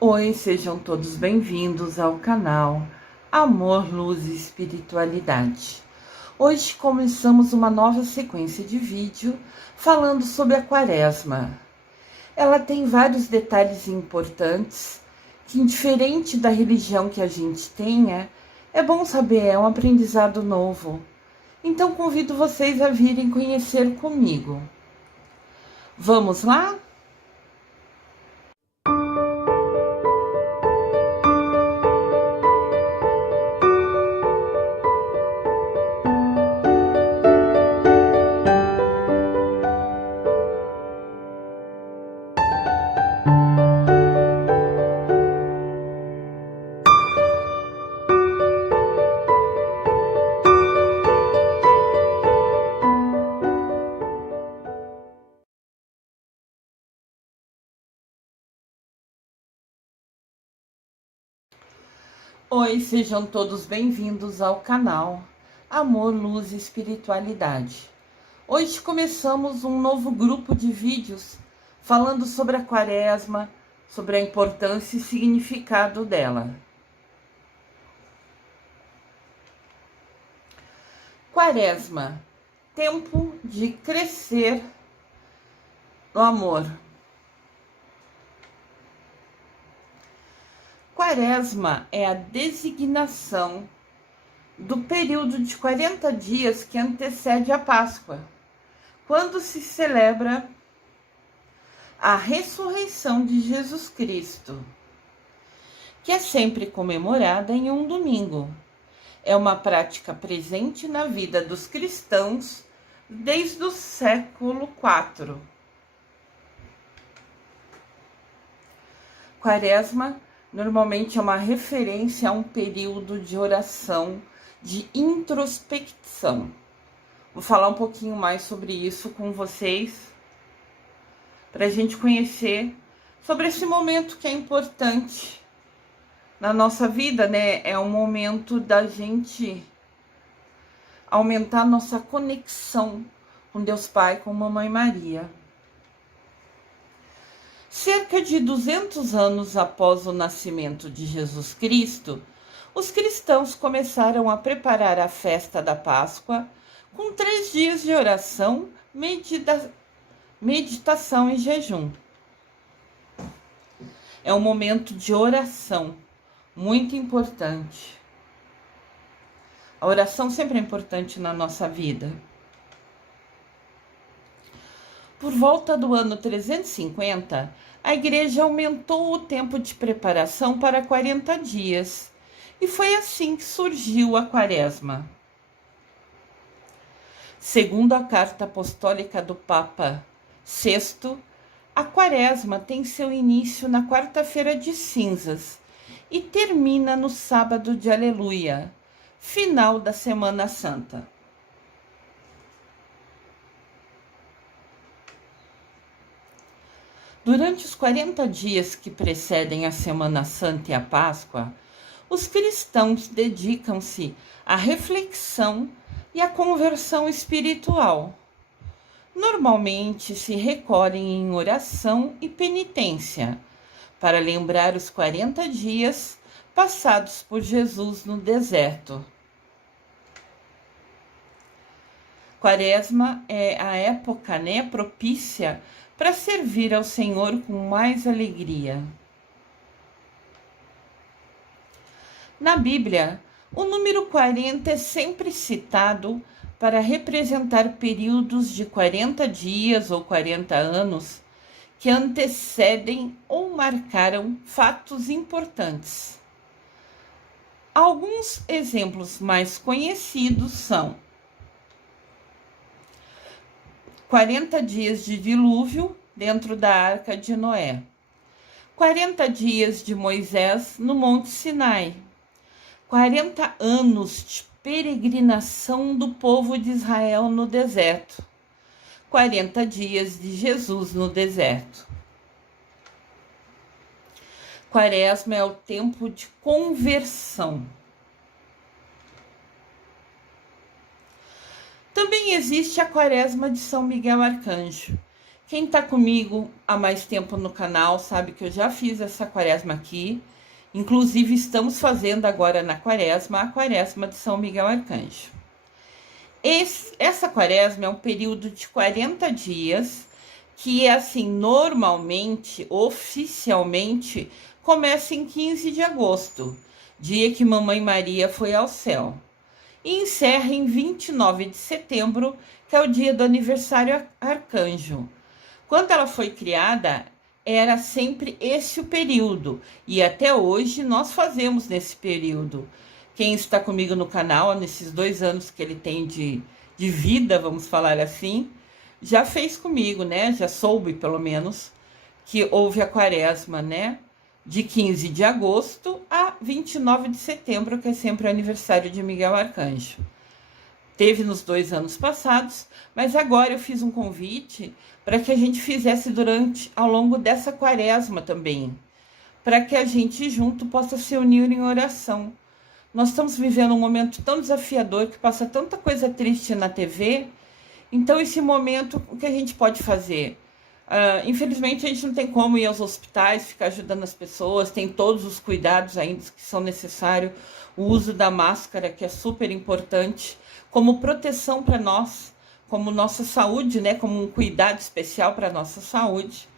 Oi, sejam todos bem-vindos ao canal Amor, Luz e Espiritualidade. Hoje começamos uma nova sequência de vídeo falando sobre a Quaresma. Ela tem vários detalhes importantes que, indiferente da religião que a gente tenha, é bom saber, é um aprendizado novo. Então convido vocês a virem conhecer comigo. Vamos lá? Oi, sejam todos bem-vindos ao canal Amor, Luz e Espiritualidade. Hoje começamos um novo grupo de vídeos falando sobre a Quaresma, sobre a importância e significado dela. Quaresma, tempo de crescer no amor. Quaresma é a designação do período de 40 dias que antecede a Páscoa, quando se celebra a ressurreição de Jesus Cristo, que é sempre comemorada em um domingo. É uma prática presente na vida dos cristãos desde o século IV. Quaresma normalmente é uma referência a um período de oração, de introspecção. Vou falar um pouquinho mais sobre isso com vocês, para a gente conhecer sobre esse momento que é importante na nossa vida, né? É um momento da gente aumentar nossa conexão com Deus Pai, com Mamãe Maria. Cerca de 200 anos após o nascimento de Jesus Cristo, os cristãos começaram a preparar a festa da Páscoa com 3 dias de oração, meditação e jejum. É um momento de oração muito importante. A oração sempre é importante na nossa vida. Por volta do ano 350, a igreja aumentou o tempo de preparação para 40 dias, e foi assim que surgiu a Quaresma. Segundo a carta apostólica do Papa VI, a Quaresma tem seu início na quarta-feira de cinzas e termina no sábado de Aleluia, final da Semana Santa. Durante os 40 dias que precedem a Semana Santa e a Páscoa, os cristãos dedicam-se à reflexão e à conversão espiritual. Normalmente se recolhem em oração e penitência, para lembrar os 40 dias passados por Jesus no deserto. Quaresma é a época, propícia para servir ao Senhor com mais alegria. Na Bíblia, o número 40 é sempre citado para representar períodos de 40 dias ou 40 anos que antecedem ou marcaram fatos importantes. Alguns exemplos mais conhecidos são 40 dias de dilúvio dentro da Arca de Noé, 40 dias de Moisés no Monte Sinai, 40 anos de peregrinação do povo de Israel no deserto, 40 dias de Jesus no deserto. Quaresma é o tempo de conversão. Também existe a Quaresma de São Miguel Arcanjo, Quem está comigo há mais tempo no canal sabe que eu já fiz essa quaresma aqui. Inclusive, estamos fazendo agora na quaresma a quaresma de São Miguel Arcanjo. Essa quaresma é um período de 40 dias que, assim, normalmente, oficialmente, começa em 15 de agosto, dia que Mamãe Maria foi ao céu, e encerra em 29 de setembro, que é o dia do aniversário arcanjo. Quando ela foi criada, era sempre esse o período, e até hoje nós fazemos nesse período. Quem está comigo no canal, nesses 2 anos que ele tem de vida, vamos falar assim, já fez comigo, né? Já soube, pelo menos, que houve a quaresma, né? De 15 de agosto a 29 de setembro, que é sempre o aniversário de Miguel Arcanjo. Teve nos 2 anos passados, mas agora eu fiz um convite para que a gente fizesse ao longo dessa quaresma também, para que a gente junto possa se unir em oração. Nós estamos vivendo um momento tão desafiador, que passa tanta coisa triste na TV, então esse momento, o que a gente pode fazer? Infelizmente a gente não tem como ir aos hospitais, ficar ajudando as pessoas, tem todos os cuidados ainda que são necessários, o uso da máscara, que é super importante, como proteção para nós, como nossa saúde, né? Como um cuidado especial para nossa saúde.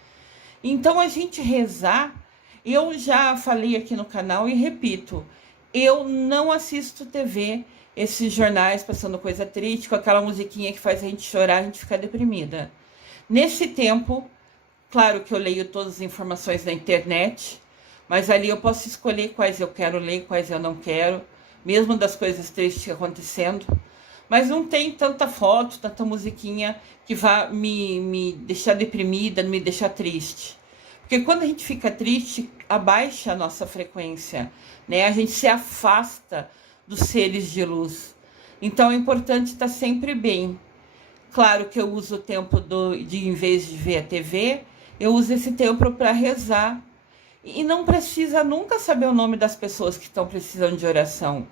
Então a gente rezar, eu já falei aqui no canal e repito, eu não assisto TV, esses jornais passando coisa triste, com aquela musiquinha que faz a gente chorar, a gente ficar deprimida. Nesse tempo, claro que eu leio todas as informações na internet, mas ali eu posso escolher quais eu quero ler, quais eu não quero, mesmo das coisas tristes acontecendo. Mas não tem tanta foto, tanta musiquinha que vá me deixar deprimida, me deixar triste. Porque quando a gente fica triste, abaixa a nossa frequência, né? A gente se afasta dos seres de luz. Então é importante estar sempre bem. Claro que eu uso o tempo em vez de ver a TV, eu uso esse tempo para rezar. E não precisa nunca saber o nome das pessoas que estão precisando de oração.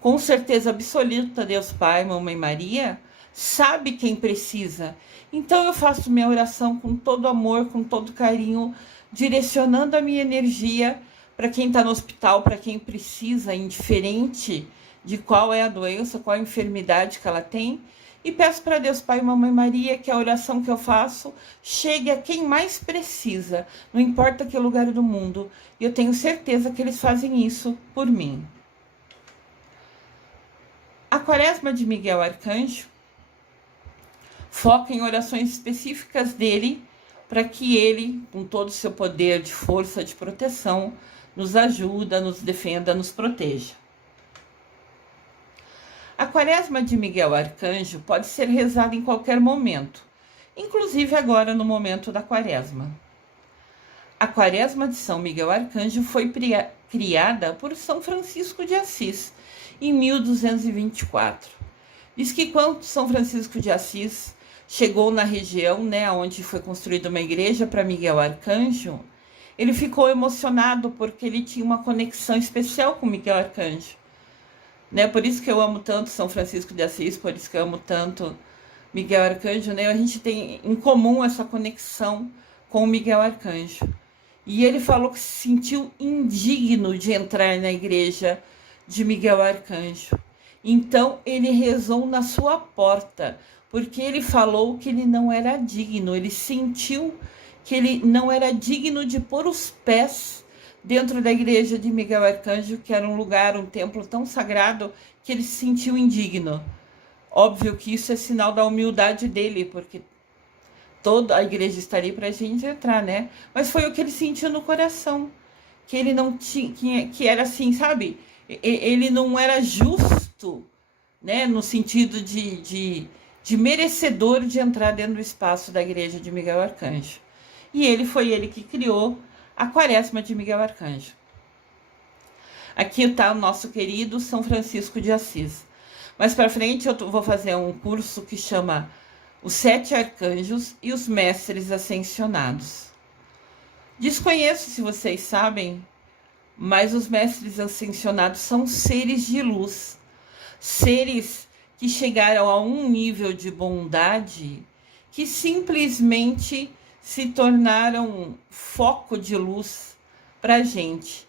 Com certeza absoluta, Deus Pai, Mamãe Maria, sabe quem precisa. Então eu faço minha oração com todo amor, com todo carinho, direcionando a minha energia para quem está no hospital, para quem precisa, indiferente de qual é a doença, qual a enfermidade que ela tem. E peço para Deus Pai e Mamãe Maria que a oração que eu faço chegue a quem mais precisa, não importa que lugar do mundo. E eu tenho certeza que eles fazem isso por mim. A quaresma de Miguel Arcanjo foca em orações específicas dele, para que ele, com todo o seu poder de força, de proteção, nos ajuda, nos defenda, nos proteja. A quaresma de Miguel Arcanjo pode ser rezada em qualquer momento, inclusive agora no momento da quaresma. A quaresma de São Miguel Arcanjo foi criada por São Francisco de Assis, em 1224. Diz que quando São Francisco de Assis chegou na região, né, onde foi construída uma igreja para Miguel Arcanjo, ele ficou emocionado porque ele tinha uma conexão especial com Miguel Arcanjo. Né? Por isso que eu amo tanto São Francisco de Assis, por isso que eu amo tanto Miguel Arcanjo, né? A gente tem em comum essa conexão com o Miguel Arcanjo. E ele falou que se sentiu indigno de entrar na igreja de Miguel Arcanjo. Então ele rezou na sua porta, porque ele falou que ele não era digno, ele sentiu que ele não era digno de pôr os pés dentro da igreja de Miguel Arcanjo, que era um lugar, um templo tão sagrado, que ele se sentiu indigno. Óbvio que isso é sinal da humildade dele, porque toda a igreja estaria para a gente entrar, né? Mas foi o que ele sentiu no coração, que ele não tinha, que era assim, sabe? Ele não era justo, né? No sentido de merecedor de entrar dentro do espaço da igreja de Miguel Arcanjo. E foi ele que criou a quaresma de Miguel Arcanjo. Aqui está o nosso querido São Francisco de Assis. Mais para frente eu vou fazer um curso que chama Os 7 Arcanjos e os Mestres Ascensionados. Desconheço se vocês sabem, mas os Mestres Ascensionados são seres de luz. Seres que chegaram a um nível de bondade que simplesmente se tornaram foco de luz para a gente.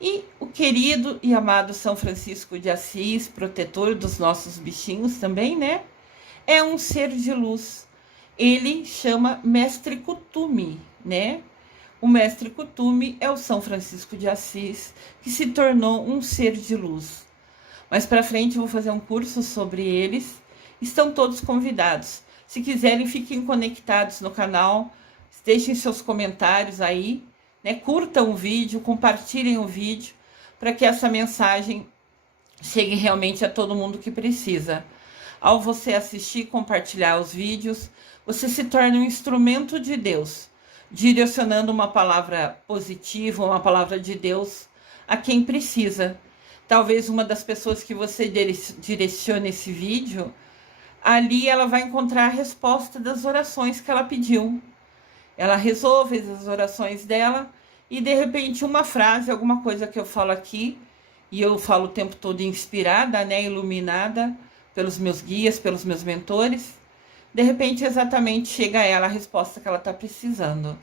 E o querido e amado São Francisco de Assis, protetor dos nossos bichinhos também, né? É um ser de luz. Ele chama Mestre Kuthumi, né? O Mestre Kuthumi é o São Francisco de Assis, que se tornou um ser de luz. Mais para frente eu vou fazer um curso sobre eles. Estão todos convidados. Se quiserem, fiquem conectados no canal. Deixem seus comentários aí, né? Curtam o vídeo, compartilhem o vídeo, para que essa mensagem chegue realmente a todo mundo que precisa. Ao você assistir e compartilhar os vídeos, você se torna um instrumento de Deus, direcionando uma palavra positiva, uma palavra de Deus a quem precisa. Talvez uma das pessoas que você direcione esse vídeo, ali ela vai encontrar a resposta das orações que ela pediu. Ela resolve as orações dela e de repente uma frase, alguma coisa que eu falo aqui, e eu falo o tempo todo inspirada, né, iluminada pelos meus guias, pelos meus mentores, de repente exatamente chega a ela a resposta que ela está precisando.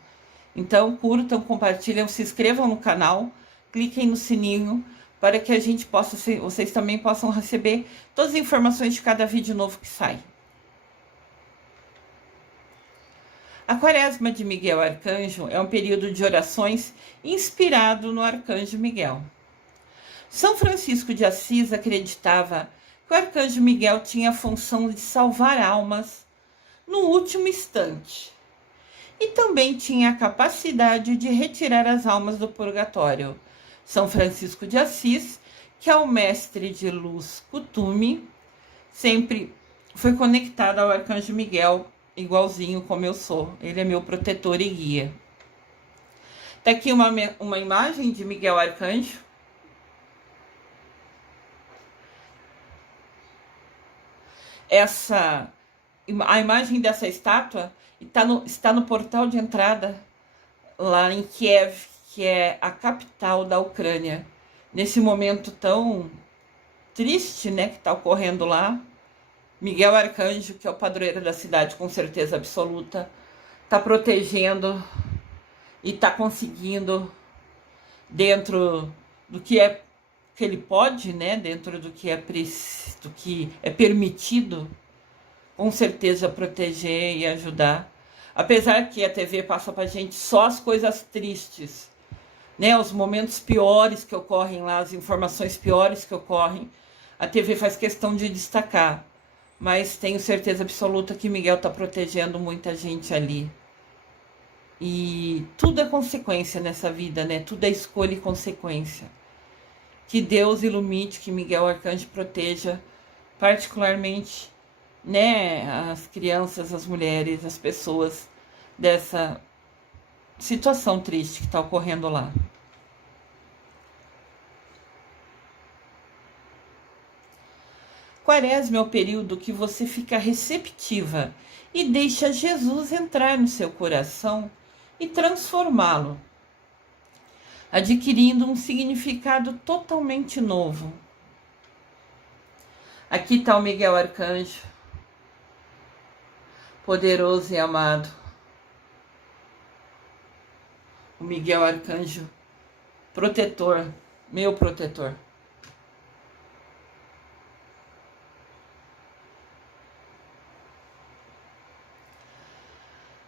Então curtam, compartilhem, se inscrevam no canal, cliquem no sininho para que a gente possa, vocês também possam receber todas as informações de cada vídeo novo que sai. A Quaresma de Miguel Arcanjo é um período de orações inspirado no Arcanjo Miguel. São Francisco de Assis acreditava que o Arcanjo Miguel tinha a função de salvar almas no último instante e também tinha a capacidade de retirar as almas do purgatório. São Francisco de Assis, que é o mestre de luz Kuthumi, sempre foi conectado ao Arcanjo Miguel, igualzinho como eu sou. Ele é meu protetor e guia. Tá aqui uma imagem de Miguel Arcanjo. A imagem dessa estátua está no portal de entrada lá em Kiev, que é a capital da Ucrânia. Nesse momento tão triste, né, que está ocorrendo lá, Miguel Arcanjo, que é o padroeiro da cidade, com certeza absoluta, está protegendo e está conseguindo, dentro do que ele pode, né, dentro do que é permitido, com certeza proteger e ajudar. Apesar que a TV passa para a gente só as coisas tristes, né, os momentos piores que ocorrem lá, as informações piores que ocorrem, a TV faz questão de destacar. Mas tenho certeza absoluta que Miguel está protegendo muita gente ali. E tudo é consequência nessa vida, né? Tudo é escolha e consequência. Que Deus ilumine, que Miguel Arcanjo proteja, particularmente, né, as crianças, as mulheres, as pessoas dessa situação triste que está ocorrendo lá. Quaresma é o período que você fica receptiva e deixa Jesus entrar no seu coração e transformá-lo, adquirindo um significado totalmente novo. Aqui está o Miguel Arcanjo, poderoso e amado. O Miguel Arcanjo, protetor, meu protetor.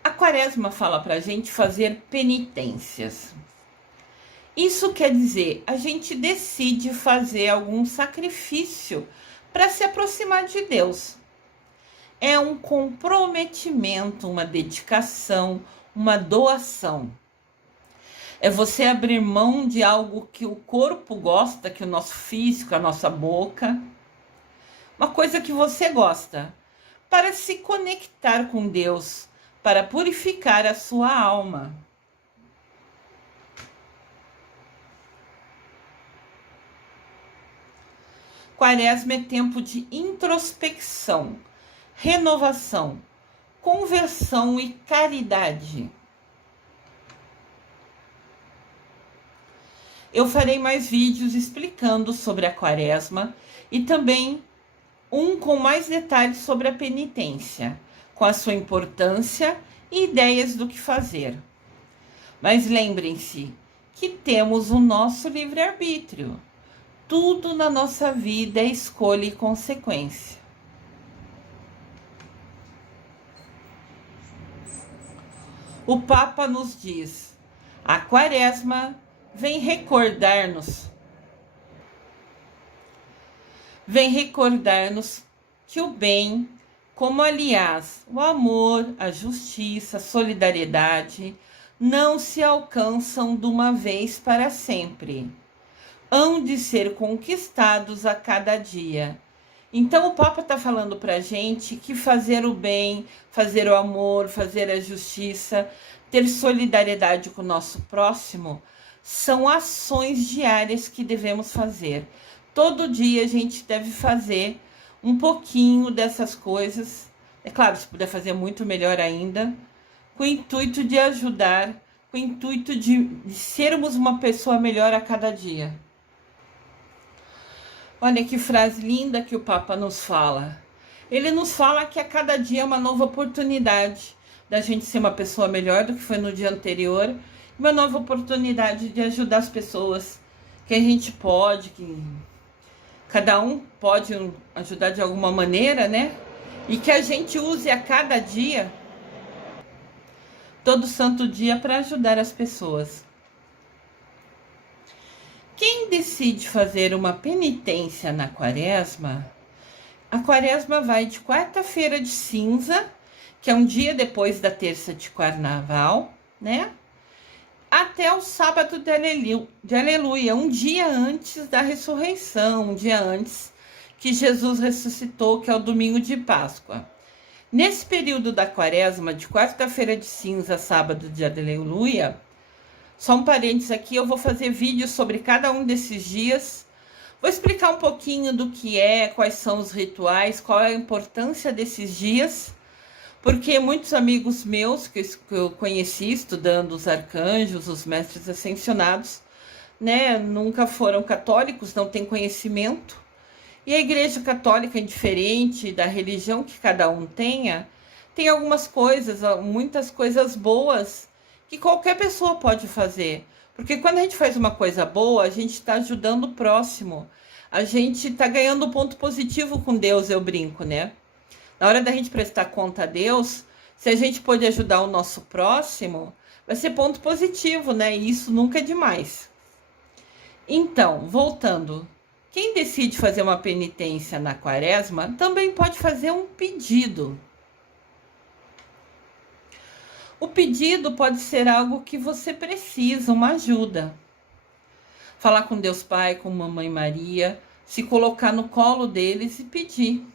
A Quaresma fala para a gente fazer penitências. Isso quer dizer, a gente decide fazer algum sacrifício para se aproximar de Deus. É um comprometimento, uma dedicação, uma doação. É você abrir mão de algo que o corpo gosta, que o nosso físico, a nossa boca, uma coisa que você gosta, para se conectar com Deus, para purificar a sua alma. Quaresma é tempo de introspecção, renovação, conversão e caridade. Eu farei mais vídeos explicando sobre a Quaresma e também um com mais detalhes sobre a penitência. com a sua importância e ideias do que fazer. Mas lembrem-se que temos o nosso livre-arbítrio. Tudo na nossa vida é escolha e consequência. O Papa nos diz: a Quaresma vem recordar-nos que o bem, como aliás o amor, a justiça, a solidariedade, não se alcançam de uma vez para sempre. Hão de ser conquistados a cada dia. Então o Papa está falando para a gente que fazer o bem, fazer o amor, fazer a justiça, ter solidariedade com o nosso próximo, são ações diárias que devemos fazer. Todo dia a gente deve fazer um pouquinho dessas coisas. É claro, se puder fazer muito melhor ainda, com o intuito de ajudar, com o intuito de sermos uma pessoa melhor a cada dia. Olha que frase linda que o Papa nos fala. Ele nos fala que a cada dia é uma nova oportunidade da gente ser uma pessoa melhor do que foi no dia anterior, uma nova oportunidade de ajudar as pessoas que a gente pode, que cada um pode ajudar de alguma maneira, né? E que a gente use a cada dia, todo santo dia, para ajudar as pessoas. Quem decide fazer uma penitência na Quaresma, a Quaresma vai de quarta-feira de cinza, que é um dia depois da terça de Carnaval, né? Até o sábado de Aleluia, um dia antes da ressurreição, um dia antes que Jesus ressuscitou, que é o domingo de Páscoa. Nesse período da Quaresma, de quarta-feira de cinza a sábado de Aleluia, só um parênteses aqui, eu vou fazer vídeos sobre cada um desses dias. Vou explicar um pouquinho do que é, quais são os rituais, qual é a importância desses dias, porque muitos amigos meus que eu conheci estudando os arcanjos, os mestres ascensionados, né, nunca foram católicos, não têm conhecimento. E a Igreja Católica, indiferente da religião que cada um tenha, tem algumas coisas, muitas coisas boas que qualquer pessoa pode fazer. Porque quando a gente faz uma coisa boa, a gente está ajudando o próximo. A gente está ganhando ponto positivo com Deus, eu brinco, né? Na hora da gente prestar conta a Deus, se a gente pode ajudar o nosso próximo, vai ser ponto positivo, né? E isso nunca é demais. Então, voltando. Quem decide fazer uma penitência na Quaresma também pode fazer um pedido. O pedido pode ser algo que você precisa, uma ajuda. Falar com Deus Pai, com Mamãe Maria, se colocar no colo deles e pedir.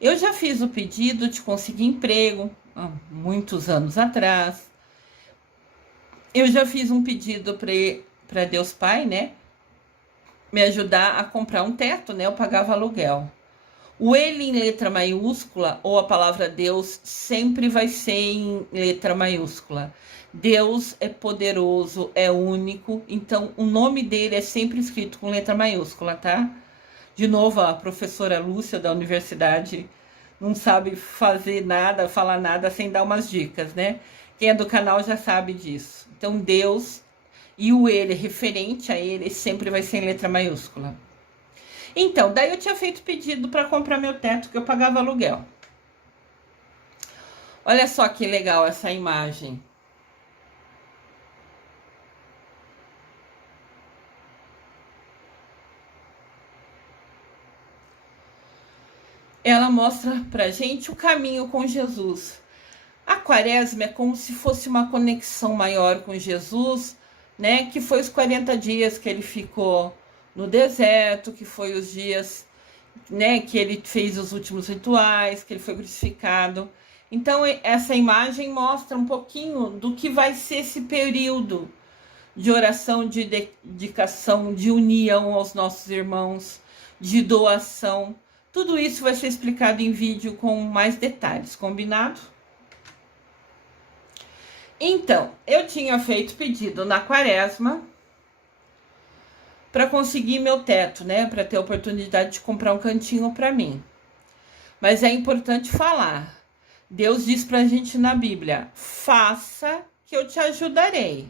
Eu já fiz o pedido de conseguir emprego há muitos anos atrás. Eu já fiz um pedido para Deus Pai, né? Me ajudar a comprar um teto, né? Eu pagava aluguel. O ele em letra maiúscula, ou a palavra Deus, sempre vai ser em letra maiúscula. Deus é poderoso, é único, então o nome dele é sempre escrito com letra maiúscula, tá? De novo, a professora Lúcia da universidade não sabe fazer nada, falar nada sem dar umas dicas, né? Quem é do canal já sabe disso. Então Deus e o ele referente a ele sempre vai ser em letra maiúscula. Então, daí eu tinha feito pedido para comprar meu teto, que eu pagava aluguel. Olha só que legal essa imagem. Ela mostra pra gente o caminho com Jesus. A Quaresma é como se fosse uma conexão maior com Jesus, né? Que foi os 40 dias que ele ficou no deserto, que foi os dias, né, que ele fez os últimos rituais, que ele foi crucificado. Então, essa imagem mostra um pouquinho do que vai ser esse período de oração, de dedicação, de união aos nossos irmãos, de doação. Tudo isso vai ser explicado em vídeo com mais detalhes, combinado? Então, eu tinha feito pedido na Quaresma para conseguir meu teto, né? Para ter a oportunidade de comprar um cantinho para mim. Mas é importante falar, Deus diz pra gente na Bíblia: faça que eu te ajudarei.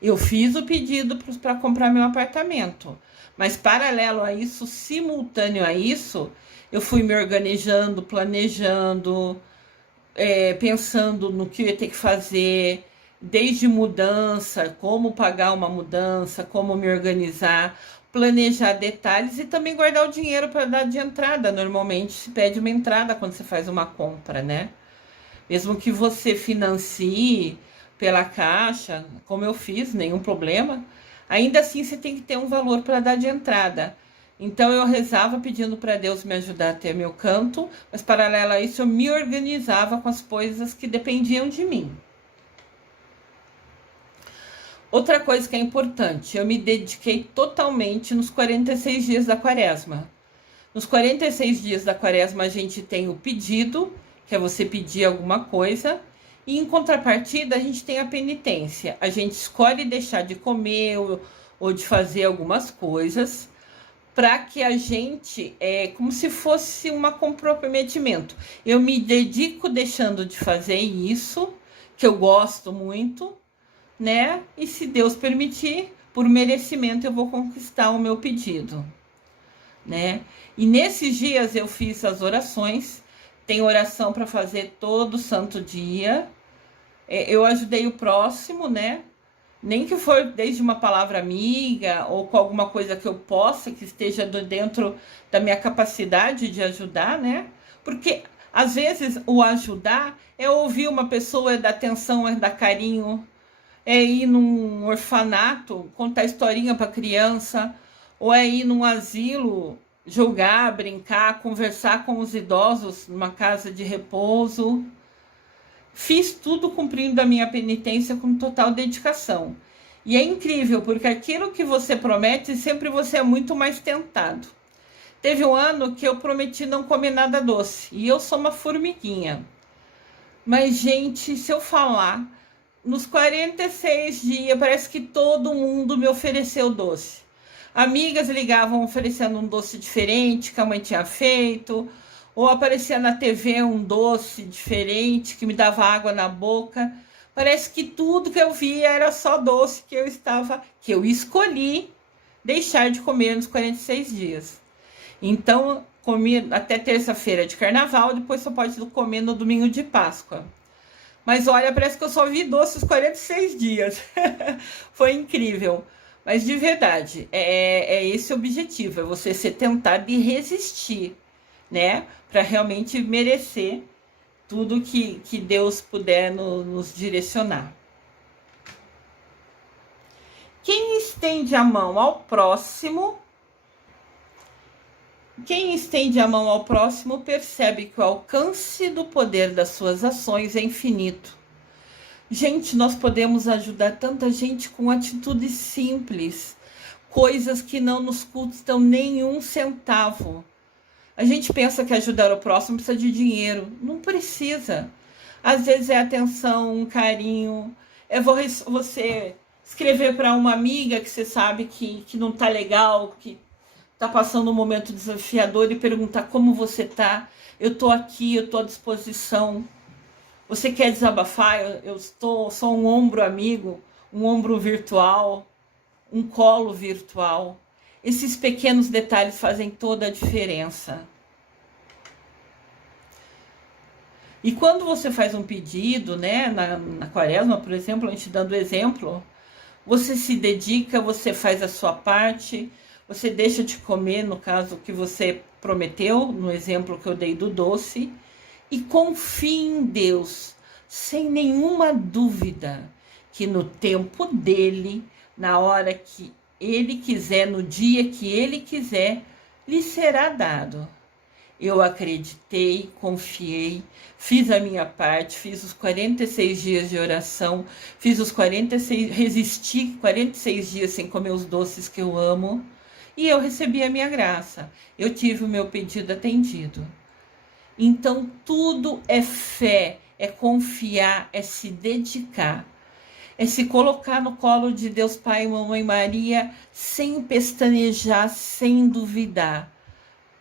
Eu fiz o pedido para comprar meu apartamento, mas paralelo a isso, simultâneo a isso, eu fui me organizando, planejando, pensando no que eu ia ter que fazer, desde mudança, como pagar uma mudança, como me organizar, planejar detalhes e também guardar o dinheiro para dar de entrada. Normalmente se pede uma entrada quando você faz uma compra, né? Mesmo que você financie pela Caixa, como eu fiz, nenhum problema, ainda assim você tem que ter um valor para dar de entrada. Então eu rezava pedindo para Deus me ajudar a ter meu canto, mas paralelo a isso eu me organizava com as coisas que dependiam de mim. Outra coisa que é importante, eu me dediquei totalmente nos 46 dias da quaresma. Nos 46 dias da quaresma a gente tem o pedido, que é você pedir alguma coisa, e em contrapartida a gente tem a penitência. A gente escolhe deixar de comer ou de fazer algumas coisas, para que a gente, como se fosse um comprometimento. Eu me dedico deixando de fazer isso, que eu gosto muito, né? E se Deus permitir, por merecimento eu vou conquistar o meu pedido, né? E nesses dias eu fiz as orações, tem oração para fazer todo santo dia. Eu ajudei o próximo, né? Nem que for desde uma palavra amiga ou com alguma coisa que eu possa, que esteja dentro da minha capacidade de ajudar, né? Porque às vezes o ajudar é ouvir uma pessoa, é dar atenção, é dar carinho, é ir num orfanato, contar historinha para criança, ou é ir num asilo, jogar, brincar, conversar com os idosos numa casa de repouso. Fiz tudo cumprindo a minha penitência com total dedicação. E é incrível, porque aquilo que você promete, sempre você é muito mais tentado. Teve um ano que eu prometi não comer nada doce, e eu sou uma formiguinha. Mas, gente, se eu falar, nos 46 dias, parece que todo mundo me ofereceu doce. Amigas ligavam oferecendo um doce diferente que a mãe tinha feito, ou aparecia na TV um doce diferente que me dava água na boca. Parece que tudo que eu via era só doce que eu escolhi deixar de comer nos 46 dias. Então, comi até terça-feira de carnaval, depois só pode comer no domingo de Páscoa. Mas olha, parece que eu só vi doce os 46 dias. Foi incrível. Mas de verdade, é esse o objetivo, é você ser tentado e resistir, né? Para realmente merecer tudo que Deus puder nos direcionar. Quem estende a mão ao próximo, percebe que o alcance do poder das suas ações é infinito. Gente, nós podemos ajudar tanta gente com atitudes simples, coisas que não nos custam nenhum centavo. A gente pensa que ajudar o próximo precisa de dinheiro. Não precisa. Às vezes é atenção, um carinho. É você escrever para uma amiga que você sabe que não tá legal, que tá passando um momento desafiador e perguntar como você tá. Eu tô aqui, eu tô à disposição. Você quer desabafar? Sou um ombro amigo, um ombro virtual, um colo virtual. Esses pequenos detalhes fazem toda a diferença. E quando você faz um pedido, né, na quaresma, por exemplo, a gente dando exemplo, você se dedica, você faz a sua parte, você deixa de comer, no caso que você prometeu, no exemplo que eu dei do doce, e confie em Deus, sem nenhuma dúvida, que no tempo dele, na hora que ele quiser, no dia que ele quiser, lhe será dado. Eu acreditei, confiei, fiz a minha parte, fiz os 46 dias de oração, resisti 46 dias sem comer os doces que eu amo, e eu recebi a minha graça. Eu tive o meu pedido atendido. Então, tudo é fé, é confiar, é se dedicar. É se colocar no colo de Deus Pai e Mamãe Maria sem pestanejar, sem duvidar.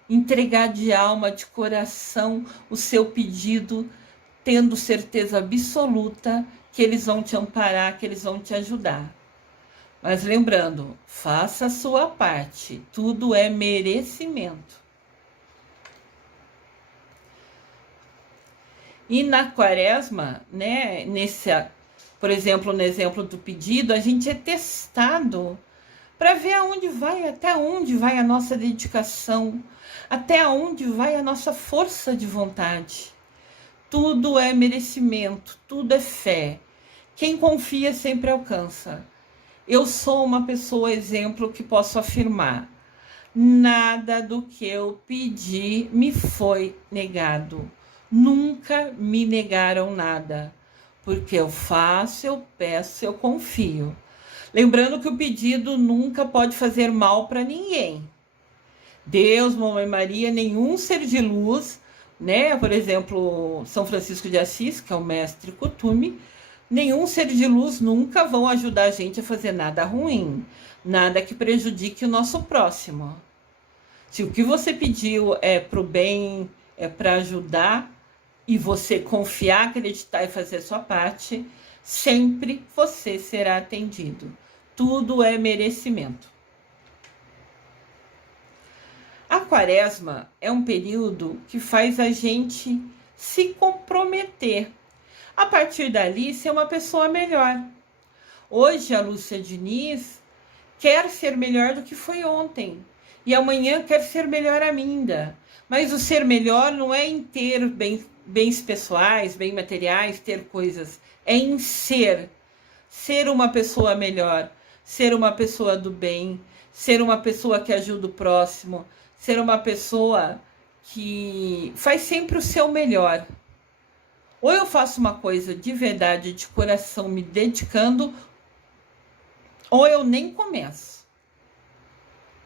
Entregar de alma, de coração o seu pedido, tendo certeza absoluta que eles vão te amparar, que eles vão te ajudar. Mas lembrando, faça a sua parte, tudo é merecimento. E na quaresma, né, por exemplo, no exemplo do pedido, a gente é testado para ver aonde vai, até onde vai a nossa dedicação, até onde vai a nossa força de vontade. Tudo é merecimento, tudo é fé. Quem confia sempre alcança. Eu sou uma pessoa exemplo que posso afirmar: nada do que eu pedi me foi negado. Nunca me negaram nada. Porque eu faço, eu peço, eu confio. Lembrando que o pedido nunca pode fazer mal para ninguém. Deus, Mamãe Maria, nenhum ser de luz, né? Por exemplo, São Francisco de Assis, que é o mestre Kuthumi, nenhum ser de luz nunca vão ajudar a gente a fazer nada ruim, nada que prejudique o nosso próximo. Se o que você pediu é para o bem, é para ajudar, e você confiar, acreditar e fazer a sua parte, sempre você será atendido. Tudo é merecimento. A quaresma é um período que faz a gente se comprometer. A partir dali, ser uma pessoa melhor. Hoje, a Lúcia Diniz quer ser melhor do que foi ontem. E amanhã quer ser melhor ainda. Mas o ser melhor não é em ter bens pessoais, bens materiais, ter coisas. É em ser. Ser uma pessoa melhor. Ser uma pessoa do bem. Ser uma pessoa que ajuda o próximo. Ser uma pessoa que faz sempre o seu melhor. Ou eu faço uma coisa de verdade, de coração, me dedicando, ou eu nem começo.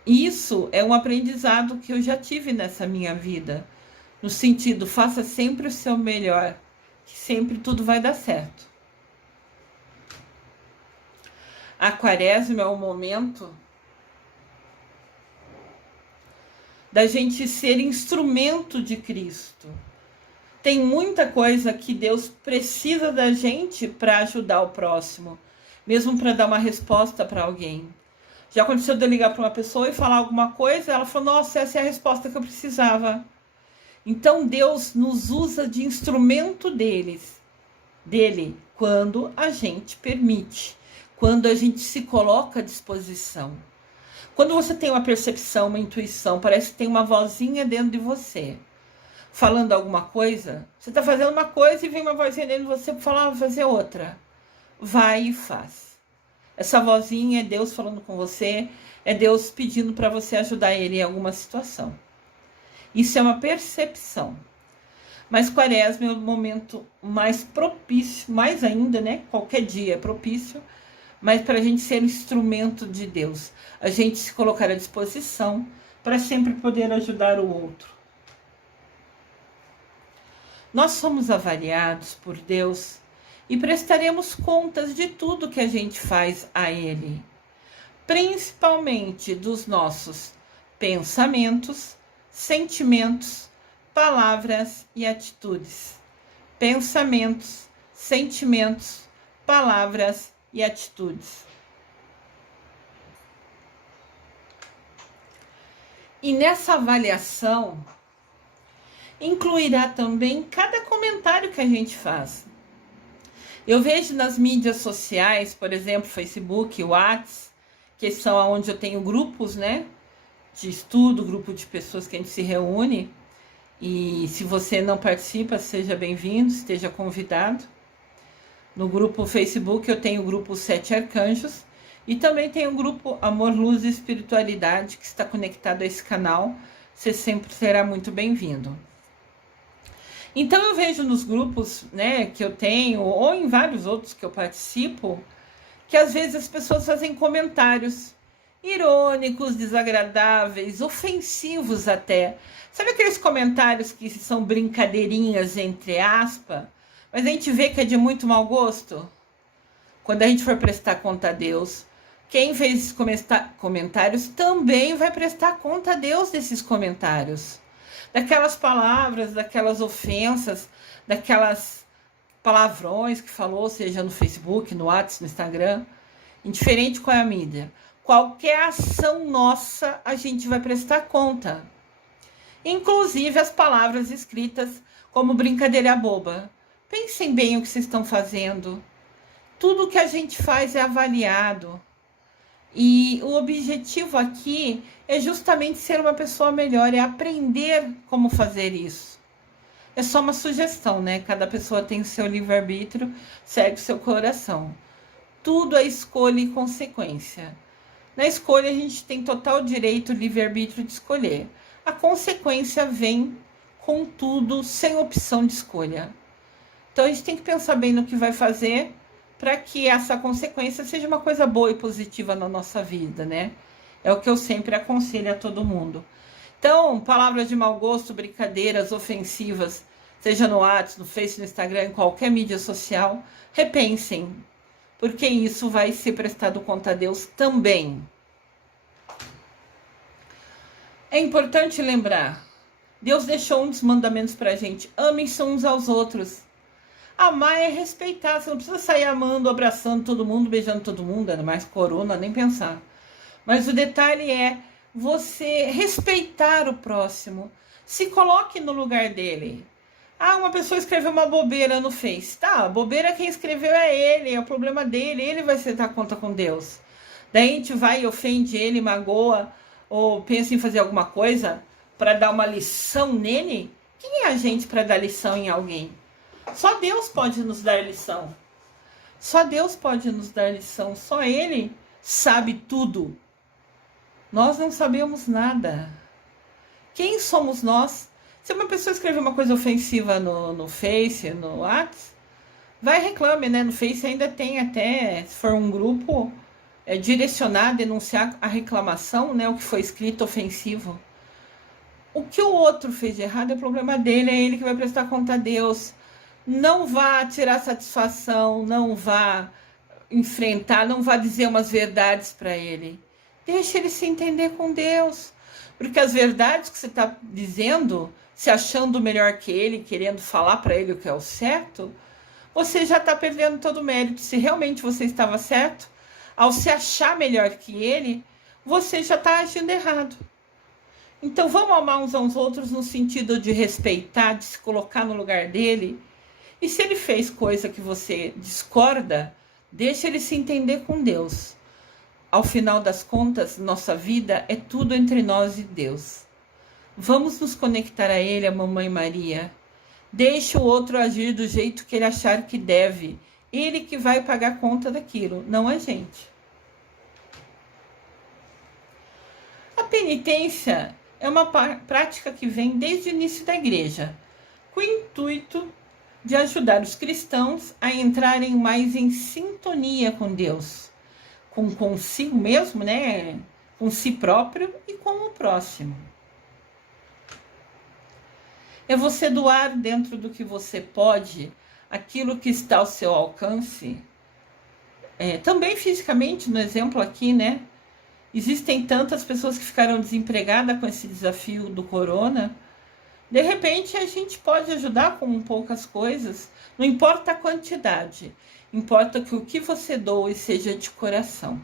Isso é um aprendizado que eu já tive nessa minha vida. No sentido, faça sempre o seu melhor, que sempre tudo vai dar certo. A quaresma é o momento da gente ser instrumento de Cristo. Tem muita coisa que Deus precisa da gente para ajudar o próximo, mesmo para dar uma resposta para alguém. Já aconteceu de eu ligar para uma pessoa e falar alguma coisa, ela falou: nossa, essa é a resposta que eu precisava. Então Deus nos usa de instrumento dele, quando a gente permite, quando a gente se coloca à disposição. Quando você tem uma percepção, uma intuição, parece que tem uma vozinha dentro de você, falando alguma coisa, você está fazendo uma coisa e vem uma vozinha dentro de você para falar, fazer outra. Vai e faz. Essa vozinha é Deus falando com você, é Deus pedindo para você ajudar ele em alguma situação. Isso é uma percepção. Mas quaresma é o momento mais propício, mais ainda, né? Qualquer dia é propício, mas para a gente ser um instrumento de Deus, a gente se colocar à disposição para sempre poder ajudar o outro. Nós somos avaliados por Deus e prestaremos contas de tudo que a gente faz a Ele, principalmente dos nossos pensamentos, sentimentos, palavras e atitudes. Pensamentos, sentimentos, palavras e atitudes. E nessa avaliação incluirá também cada comentário que a gente faz. Eu vejo nas mídias sociais, por exemplo, Facebook, WhatsApp, que são onde eu tenho grupos, né, de estudo, grupo de pessoas que a gente se reúne. E se você não participa, seja bem-vindo, esteja convidado. No grupo Facebook eu tenho o grupo Sete Arcanjos e também tenho o grupo Amor, Luz e Espiritualidade, que está conectado a esse canal. Você sempre será muito bem-vindo. Então eu vejo nos grupos, né, que eu tenho, ou em vários outros que eu participo, que às vezes as pessoas fazem comentários irônicos, desagradáveis, ofensivos até. Sabe aqueles comentários que são brincadeirinhas entre aspas, mas a gente vê que é de muito mau gosto? Quando a gente for prestar conta a Deus, quem fez esses comentários também vai prestar conta a Deus desses comentários. Daquelas palavras, daquelas ofensas, daquelas palavrões que falou, seja no Facebook, no WhatsApp, no Instagram, indiferente qual é a mídia. Qualquer ação nossa, a gente vai prestar conta. Inclusive as palavras escritas como brincadeira boba. Pensem bem o que vocês estão fazendo. Tudo que a gente faz é avaliado. E o objetivo aqui é justamente ser uma pessoa melhor, é aprender como fazer isso. É só uma sugestão, né? Cada pessoa tem o seu livre-arbítrio, segue o seu coração. Tudo é escolha e consequência. Na escolha, a gente tem total direito, livre-arbítrio de escolher. A consequência vem com tudo, sem opção de escolha. Então, a gente tem que pensar bem no que vai fazer para que essa consequência seja uma coisa boa e positiva na nossa vida, né? É o que eu sempre aconselho a todo mundo. Então, palavras de mau gosto, brincadeiras ofensivas, seja no WhatsApp, no Face, no Instagram, em qualquer mídia social, repensem, porque isso vai ser prestado conta a Deus também. É importante lembrar, Deus deixou uns mandamentos pra gente, amem-se uns aos outros. Amar é respeitar, você não precisa sair amando, abraçando todo mundo, beijando todo mundo, ainda mais corona, nem pensar. Mas o detalhe é você respeitar o próximo, se coloque no lugar dele. Ah, uma pessoa escreveu uma bobeira no Face. Tá, a bobeira quem escreveu é ele, é o problema dele, ele vai se dar conta com Deus. Daí a gente vai e ofende ele, magoa, ou pensa em fazer alguma coisa para dar uma lição nele. Quem é a gente para dar lição em alguém? Só Deus pode nos dar lição. Só Deus pode nos dar lição. Só Ele sabe tudo. Nós não sabemos nada. Quem somos nós? Se uma pessoa escrever uma coisa ofensiva no Face, no WhatsApp, vai e reclame, né? No Face ainda tem até, se for um grupo, direcionar, denunciar a reclamação, né? O que foi escrito ofensivo. O que o outro fez de errado é problema dele, é ele que vai prestar conta a Deus. Não vá tirar satisfação, não vá enfrentar, não vá dizer umas verdades para ele. Deixe ele se entender com Deus. Porque as verdades que você está dizendo, se achando melhor que ele, querendo falar para ele o que é o certo, você já está perdendo todo o mérito. Se realmente você estava certo, ao se achar melhor que ele, você já está agindo errado. Então vamos amar uns aos outros no sentido de respeitar, de se colocar no lugar dele. E se ele fez coisa que você discorda, deixa ele se entender com Deus. Ao final das contas, nossa vida é tudo entre nós e Deus. Vamos nos conectar a Ele, a Mamãe Maria. Deixe o outro agir do jeito que ele achar que deve. Ele que vai pagar conta daquilo, não a gente. A penitência é uma prática que vem desde o início da igreja, com o intuito de ajudar os cristãos a entrarem mais em sintonia com Deus, com consigo mesmo, né? Com si próprio e com o próximo. É você doar dentro do que você pode, aquilo que está ao seu alcance. Também fisicamente, no exemplo aqui, né? Existem tantas pessoas que ficaram desempregadas com esse desafio do corona. De repente, a gente pode ajudar com poucas coisas. Não importa a quantidade. Importa que o que você doe seja de coração.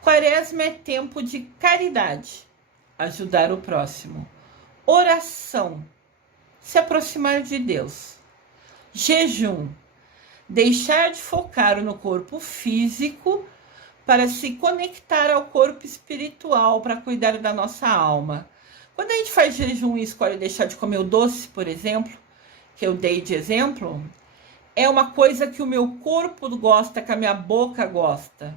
Quaresma é tempo de caridade. Ajudar o próximo. Oração. Se aproximar de Deus. Jejum. Deixar de focar no corpo físico para se conectar ao corpo espiritual, para cuidar da nossa alma. Quando a gente faz jejum e escolhe deixar de comer o doce, por exemplo, que eu dei de exemplo, é uma coisa que o meu corpo gosta, que a minha boca gosta.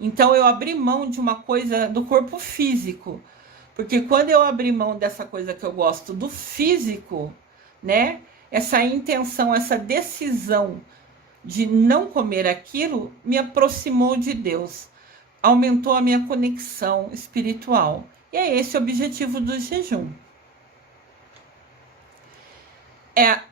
Então eu abri mão de uma coisa do corpo físico, porque quando eu abri mão dessa coisa que eu gosto do físico, né, essa intenção, essa decisão de não comer aquilo, me aproximou de Deus, aumentou a minha conexão espiritual. E é esse o objetivo do jejum.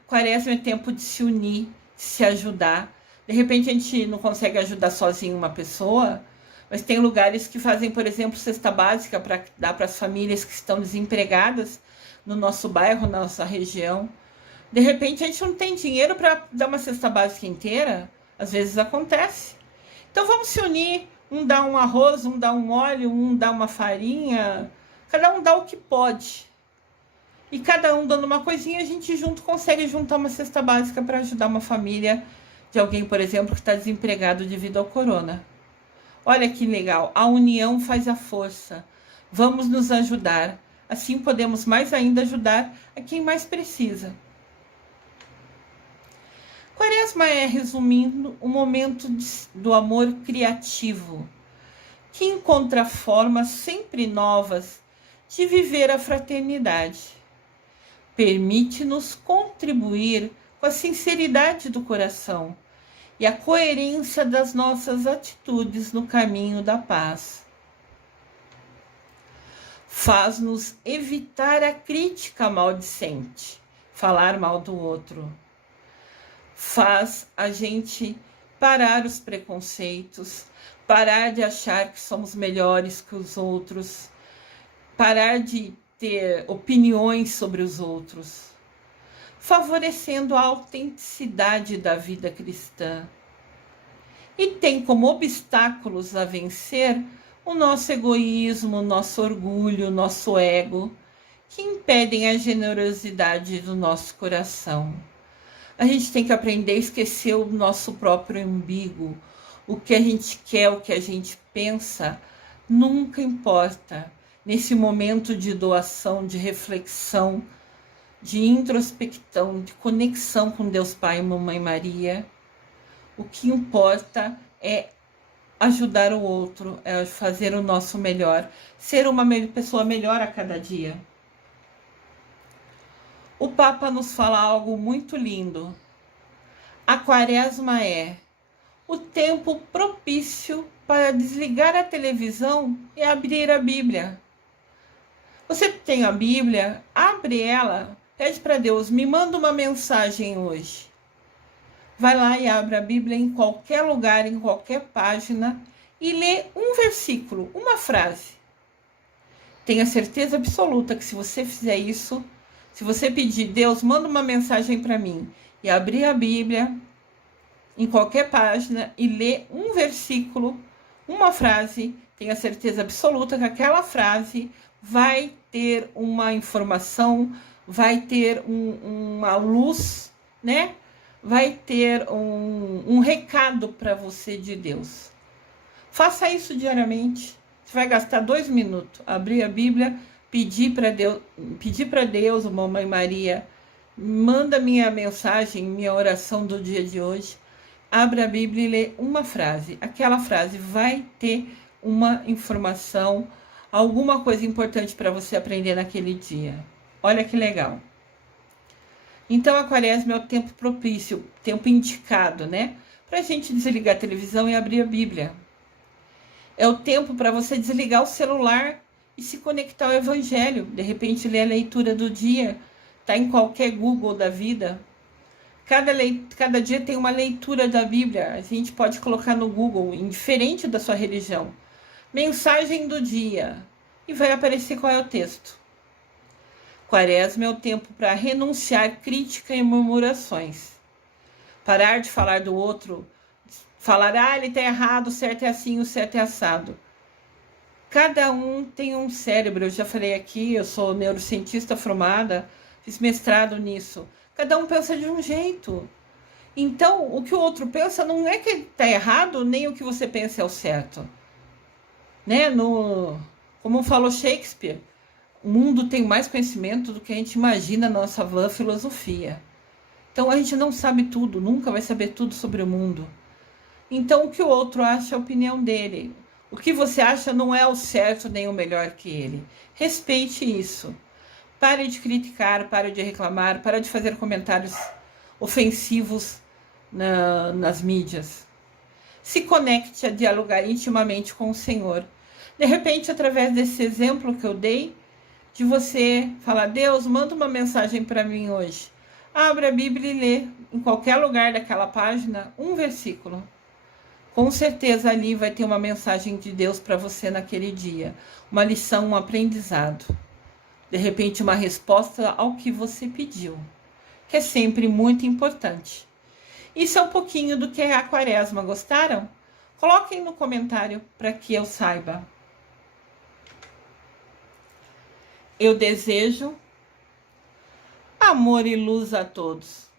Quaresma é tempo de se unir, se ajudar. De repente a gente não consegue ajudar sozinho uma pessoa, mas tem lugares que fazem, por exemplo, cesta básica para dar para as famílias que estão desempregadas no nosso bairro, na nossa região. De repente a gente não tem dinheiro para dar uma cesta básica inteira. Às vezes acontece. Então vamos se unir. Um dá um arroz, um dá um óleo, um dá uma farinha. Cada um dá o que pode. E cada um dando uma coisinha, a gente junto consegue juntar uma cesta básica para ajudar uma família de alguém, por exemplo, que está desempregado devido ao corona. Olha que legal. A união faz a força. Vamos nos ajudar. Assim podemos mais ainda ajudar a quem mais precisa. Quaresma é, resumindo, o momento do amor criativo, que encontra formas sempre novas de viver a fraternidade. Permite-nos contribuir com a sinceridade do coração e a coerência das nossas atitudes no caminho da paz. Faz-nos evitar a crítica maldicente, falar mal do outro. Faz a gente parar os preconceitos, parar de achar que somos melhores que os outros, parar de ter opiniões sobre os outros, favorecendo a autenticidade da vida cristã. E tem como obstáculos a vencer o nosso egoísmo, o nosso orgulho, o nosso ego, que impedem a generosidade do nosso coração. A gente tem que aprender a esquecer o nosso próprio umbigo. O que a gente quer, o que a gente pensa, nunca importa. Nesse momento de doação, de reflexão, de introspecção, de conexão com Deus Pai e Mamãe Maria, o que importa é ajudar o outro, é fazer o nosso melhor, ser uma pessoa melhor a cada dia. O Papa nos fala algo muito lindo. A Quaresma é o tempo propício para desligar a televisão e abrir a Bíblia. Você tem a Bíblia, abre ela, pede para Deus, me manda uma mensagem hoje. Vai lá e abre a Bíblia em qualquer lugar, em qualquer página e lê um versículo, uma frase. Tenha certeza absoluta que se você fizer isso, se você pedir, Deus, manda uma mensagem para mim, e abrir a Bíblia em qualquer página e ler um versículo, uma frase, tenha certeza absoluta que aquela frase vai ter uma informação, vai ter uma luz, né? Vai ter um recado para você de Deus. Faça isso diariamente. Você vai gastar 2 minutos, abrir a Bíblia, pedir para Deus, Mamãe Maria, manda minha mensagem, minha oração do dia de hoje. Abre a Bíblia e lê uma frase. Aquela frase vai ter uma informação, alguma coisa importante para você aprender naquele dia. Olha que legal. Então a Quaresma é o tempo propício, o tempo indicado, né? Para a gente desligar a televisão e abrir a Bíblia. É o tempo para você desligar o celular e se conectar ao Evangelho. De repente ler a leitura do dia. Está em qualquer Google da vida. Cada dia tem uma leitura da Bíblia. A gente pode colocar no Google, indiferente da sua religião. Mensagem do dia. E vai aparecer qual é o texto. Quaresma é o tempo para renunciar crítica e murmurações. Parar de falar do outro. Falar, ele está errado, o certo é assim, o certo é assado. Cada um tem um cérebro. Eu já falei aqui, eu sou neurocientista formada, fiz mestrado nisso. Cada um pensa de um jeito. Então, o que o outro pensa não é que está errado, nem o que você pensa é o certo. Né? Como falou Shakespeare, o mundo tem mais conhecimento do que a gente imagina na nossa vã filosofia. Então, a gente não sabe tudo, nunca vai saber tudo sobre o mundo. Então, o que o outro acha é a opinião dele. O que você acha não é o certo nem o melhor que ele. Respeite isso. Pare de criticar, pare de reclamar, pare de fazer comentários ofensivos nas mídias. Se conecte a dialogar intimamente com o Senhor. De repente, através desse exemplo que eu dei, de você falar, Deus, manda uma mensagem para mim hoje. Abra a Bíblia e lê em qualquer lugar daquela página um versículo. Com certeza ali vai ter uma mensagem de Deus para você naquele dia. Uma lição, um aprendizado. De repente, uma resposta ao que você pediu. que é sempre muito importante. Isso é um pouquinho do que é a Quaresma. Gostaram? Coloquem no comentário para que eu saiba. Eu desejo amor e luz a todos.